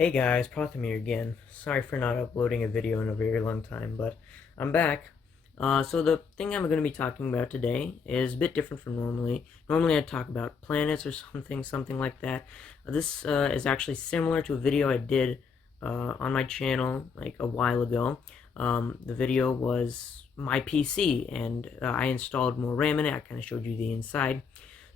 Hey guys, Pratham again. Sorry for not uploading a video in a very long time, but I'm back. So the thing I'm going to be talking about today is a bit different from normally. Normally I'd talk about planets or something like that. This is actually similar to a video I did on my channel like a while ago. The video was my PC, and I installed more RAM in it. I kind of showed you the inside.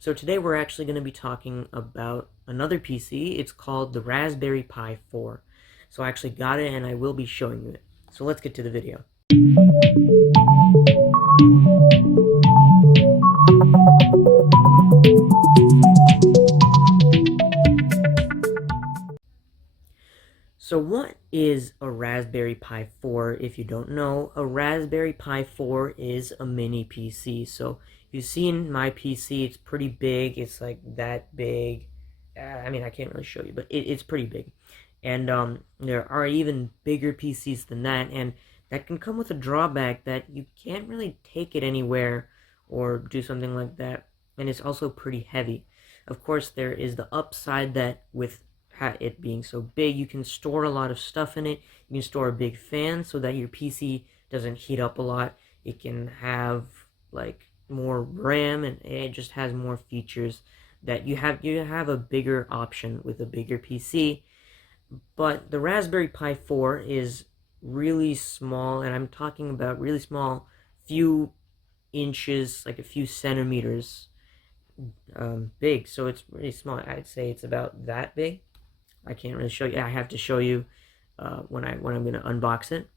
So today we're actually going to be talking about another PC. It's called the Raspberry Pi 4. So I actually got it and I will be showing you it. So let's get to the video. So what is a Raspberry Pi 4? If you don't know, a Raspberry Pi 4 is a mini PC. So if you've seen my PC, it's pretty big. It's like that big. I mean, I can't really show you, but it's pretty big. And there are even bigger PCs than that, and that can come with a drawback that you can't really take it anywhere or do something like that. And it's also pretty heavy. Of course, there is the upside that with it being so big, you can store a lot of stuff in it. You can store a big fan so that your PC doesn't heat up a lot. It can have like more RAM, and it just has more features that you have a bigger option with a bigger PC. But the Raspberry Pi 4 is really small, and I'm talking about really small, few inches, like a few centimeters big. So it's really small. I'd say it's about that big. I can't really show you. I have to show you when I'm going to unbox it.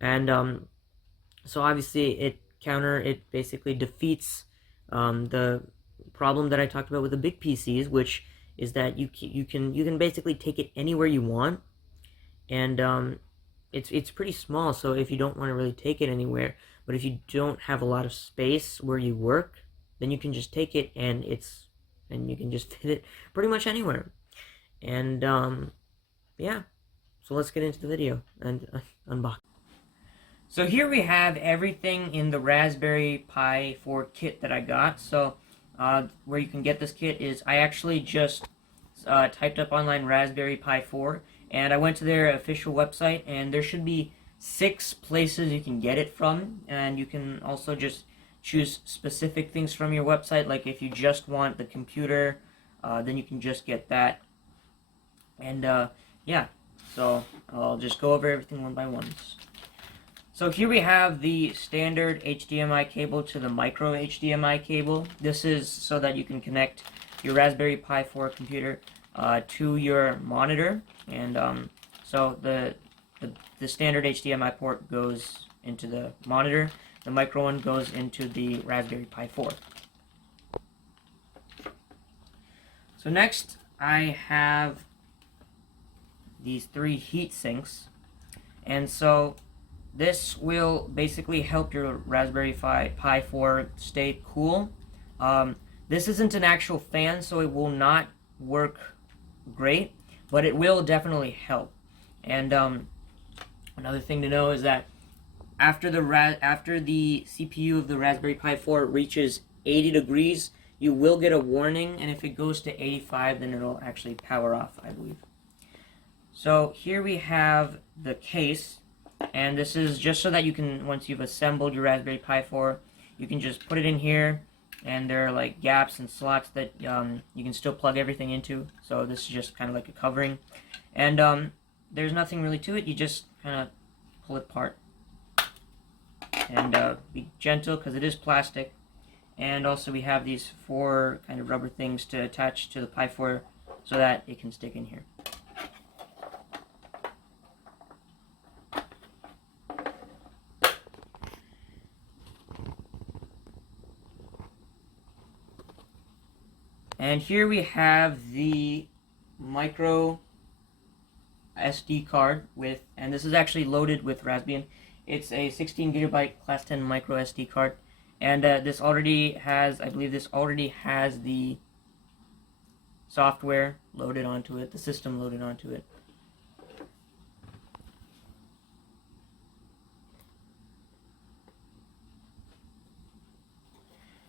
And so obviously it basically defeats the problem that I talked about with the big PCs, which is that you can basically take it anywhere you want, and it's pretty small. So if you don't want to really take it anywhere, but if you don't have a lot of space where you work, then you can just take it and you can just fit it pretty much anywhere. And yeah, so let's get into the video and unbox. So here we have everything in the Raspberry Pi 4 kit that I got. So where you can get this kit is, I actually just typed up online Raspberry Pi 4, and I went to their official website, and there should be 6 places you can get it from, and you can also just choose specific things from your website. Like if you just want the computer, then you can just get that. And yeah, so I'll just go over everything one by one. So here we have the standard HDMI cable to the micro HDMI cable. This is so that you can connect your Raspberry Pi 4 computer to your monitor. And so the standard HDMI port goes into the monitor. The micro one goes into the Raspberry Pi 4. So next I have these 3 heat sinks, and so this will basically help your Raspberry Pi 4 stay cool. This isn't an actual fan, so it will not work great, but it will definitely help. And another thing to know is that after the CPU of the Raspberry Pi 4 reaches 80 degrees, you will get a warning, and if it goes to 85, then it'll actually power off, I believe. So here we have the case, and this is just so that you can, once you've assembled your Raspberry Pi 4, you can just put it in here, and there are like gaps and slots that you can still plug everything into. So this is just kind of like a covering, and there's nothing really to it. You just kind of pull it apart, and be gentle because it is plastic. And also we have these 4 kind of rubber things to attach to the Pi 4 so that it can stick in here. And here we have the micro SD card and this is actually loaded with Raspbian. It's a 16 gigabyte class 10 micro SD card, and this already has, I believe this already has the software loaded onto it, the system loaded onto it.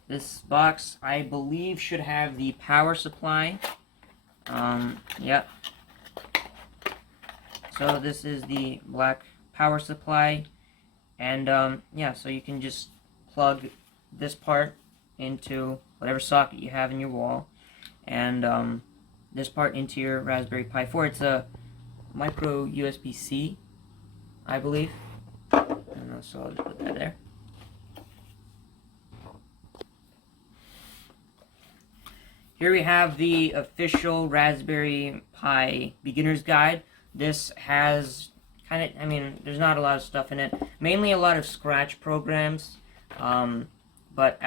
This box, I believe, should have the power supply. Yep. So this is the black power supply, and yeah, so you can just plug this part into whatever socket you have in your wall, and this part into your Raspberry Pi 4. It's a micro USB-C, I believe. So I'll just put that there. Here we have the official Raspberry Pi beginner's guide. This has there's not a lot of stuff in it. Mainly a lot of Scratch programs, but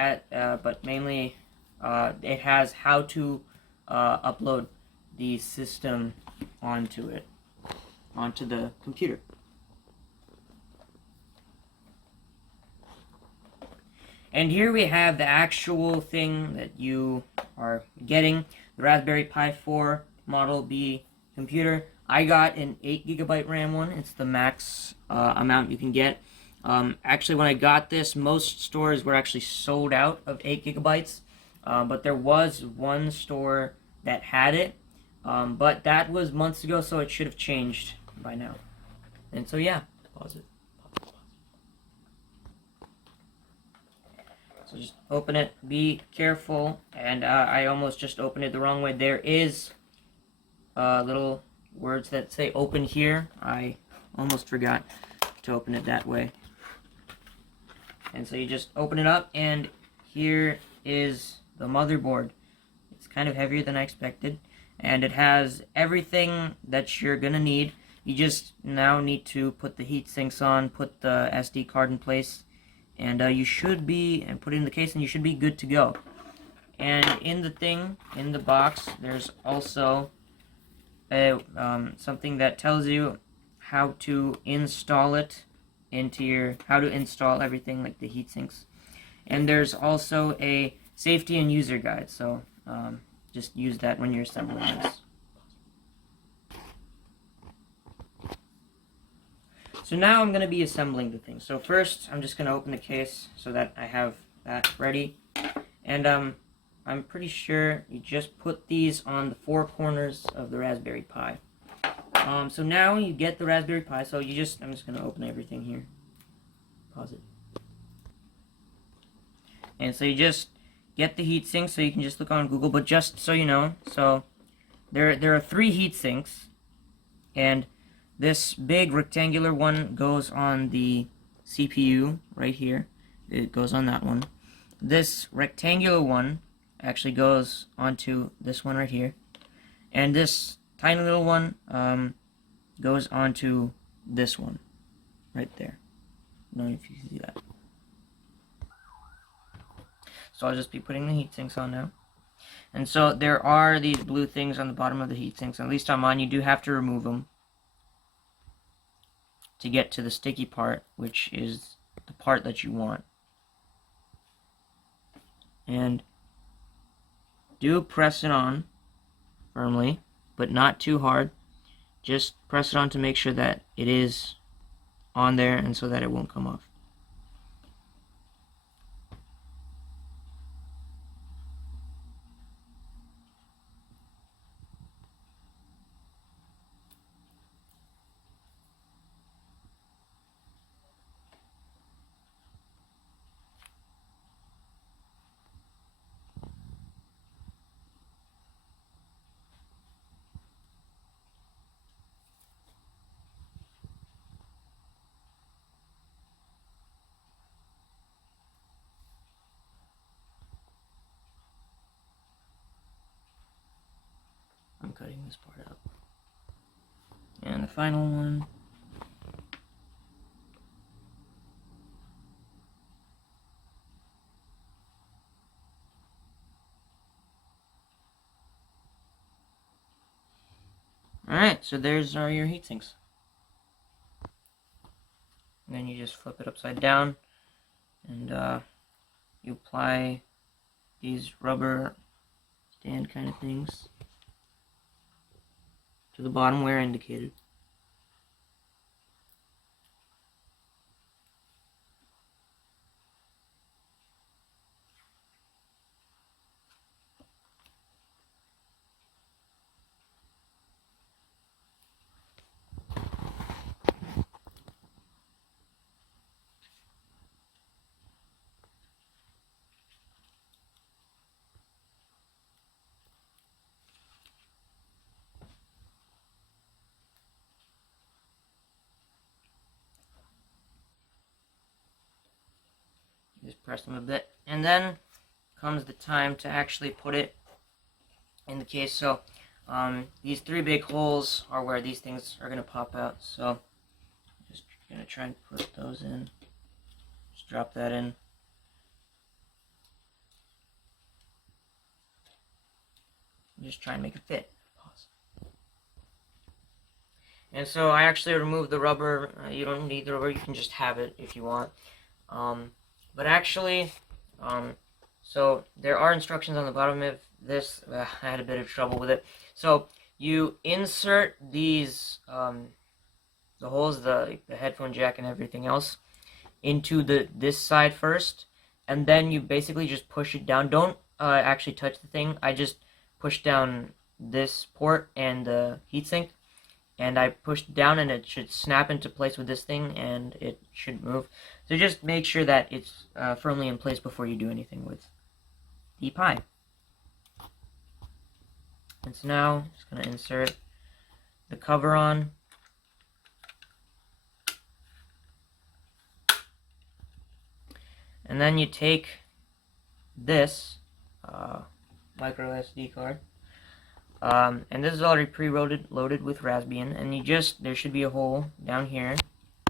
mainly it has how to upload the system onto the computer. And here we have the actual thing that you are getting, the Raspberry Pi 4 Model B computer. I got an 8GB RAM one. It's the max amount you can get. Actually, when I got this, most stores were actually sold out of 8GB, but there was one store that had it, but that was months ago, so it should have changed by now. And so yeah, pause it. So just open it, be careful, and I almost just opened it the wrong way. There is little words that say open here. I almost forgot to open it that way. And so you just open it up, and here is the motherboard. It's kind of heavier than I expected, and it has everything that you're gonna need. You just now need to put the heat sinks on, put the SD card in place, and you should be, and put it in the case, and you should be good to go. And in the box, there's also something that tells you how to install it how to install everything like the heat sinks. And there's also a safety and user guide, so just use that when you're assembling this. So now I'm going to be assembling the thing. So first, I'm just going to open the case so that I have that ready. And I'm pretty sure you just put these on the four corners of the Raspberry Pi. So now you get the Raspberry Pi, so I'm just going to open everything here. Pause it. And so you just get the heat sinks, so you can just look on Google, but just so you know, so there are 3 heat sinks, and this big rectangular one goes on the CPU right here. It goes on that one. This rectangular one actually goes onto this one right here. And this tiny little one goes onto this one right there. I don't know if you can see that. So I'll just be putting the heat sinks on now. And so there are these blue things on the bottom of the heat sinks. At least on mine, you do have to remove them to get to the sticky part, which is the part that you want. And do press it on firmly, but not too hard. Just press it on to make sure that it is on there, and so that it won't come off. I'm cutting this part out. And the final one. Alright, so there's your heat sinks. And then you just flip it upside down, and you apply these rubber stand kind of things to the bottom where indicated. press them a bit, and then comes the time to actually put it in the case. So these 3 big holes are where these things are going to pop out. So just going to try and put those in. Just drop that in. Just try and make it fit. Pause. And so I actually removed the rubber. You don't need the rubber, you can just have it if you want. But actually, so there are instructions on the bottom of this. I had a bit of trouble with it. So you insert these, the holes, the headphone jack and everything else, into this side first, and then you basically just push it down. Don't actually touch the thing. I just pushed down this port and the heatsink, and I pushed down, and it should snap into place with this thing, and it should move. So just make sure that it's firmly in place before you do anything with the Pi. And so now I'm just going to insert the cover on. And then you take this micro SD card, and this is already loaded with Raspbian, and there should be a hole down here,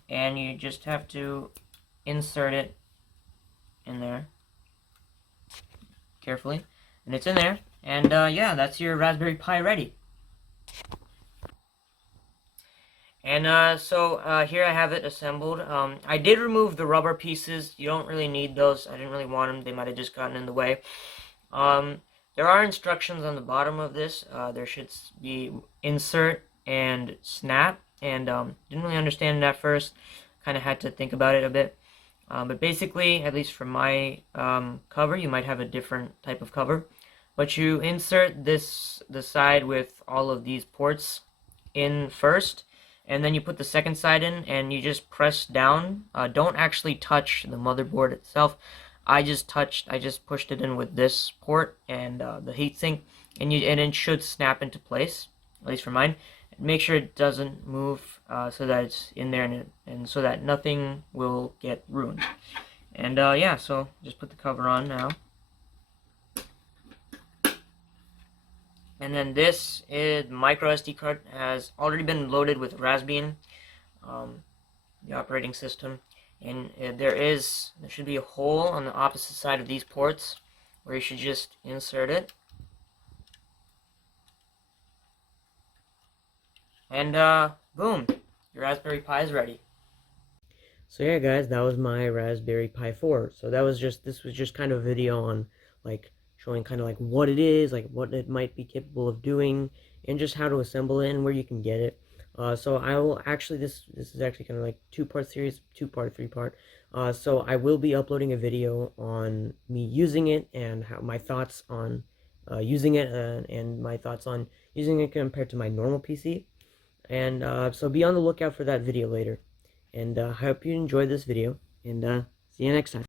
and you just have to insert it in there carefully, and it's in there, and yeah, that's your Raspberry Pi ready. And so here I have it assembled. I did remove the rubber pieces. You don't really need those. I didn't really want them. They might have just gotten in the way. There are instructions on the bottom of this. There should be insert and snap. And didn't really understand it at first. Kind of had to think about it a bit. But basically, at least for my cover, you might have a different type of cover. But you insert the side with all of these ports in first. And then you put the second side in, and you just press down. Don't actually touch the motherboard itself. I just pushed it in with this port and the heatsink, and it should snap into place, at least for mine. Make sure it doesn't move, so that it's in there, and so that nothing will get ruined. And yeah, so just put the cover on now. And then this micro SD card has already been loaded with Raspbian, the operating system, and there should be a hole on the opposite side of these ports where you should just insert it. And boom, your Raspberry Pi is ready. So yeah, guys, that was my Raspberry Pi 4. So this was just kind of a video on like showing kind of like what it is, like what it might be capable of doing, and just how to assemble it and where you can get it. So I will actually, this is actually kind of like 2-part series, 2-part, 3-part. So I will be uploading a video on me using it and how my thoughts on using it, and my thoughts on using it compared to my normal PC. And so be on the lookout for that video later. And I hope you enjoyed this video, and see you next time.